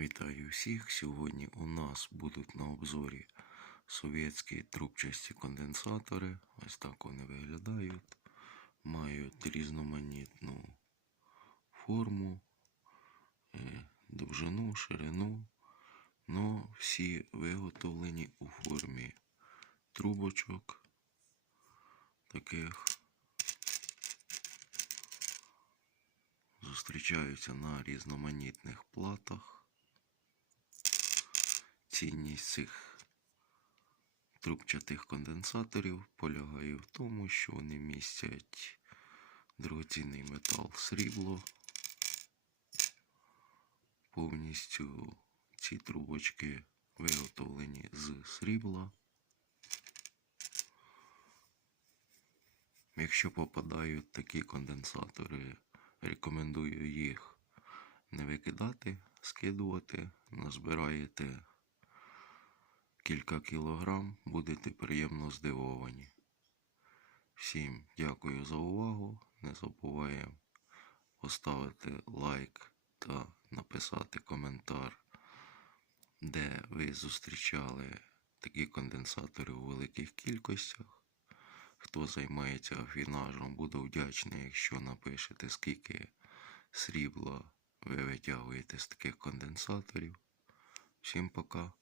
Вітаю всіх! Сьогодні у нас будуть на обзорі совєтські трубчасті конденсатори. Ось так вони виглядають. Мають різноманітну форму, е, довжину, ширину. Но всі виготовлені у формі трубочок таких. Зустрічаються на різноманітних платах. Цінність цих трубчатих конденсаторів полягає в тому, що вони містять дорогоцінний метал срібло. Повністю ці трубочки виготовлені з срібла. Якщо попадають такі конденсатори, рекомендую їх не викидати, скидувати, назбираєте кілька кілограм, будете приємно здивовані. Всім дякую за увагу. Не забуваємо поставити лайк та написати коментар, де ви зустрічали такі конденсатори у великих кількостях. Хто займається афінажем, буду вдячний, якщо напишете, скільки срібла ви витягуєте з таких конденсаторів. Всім пока.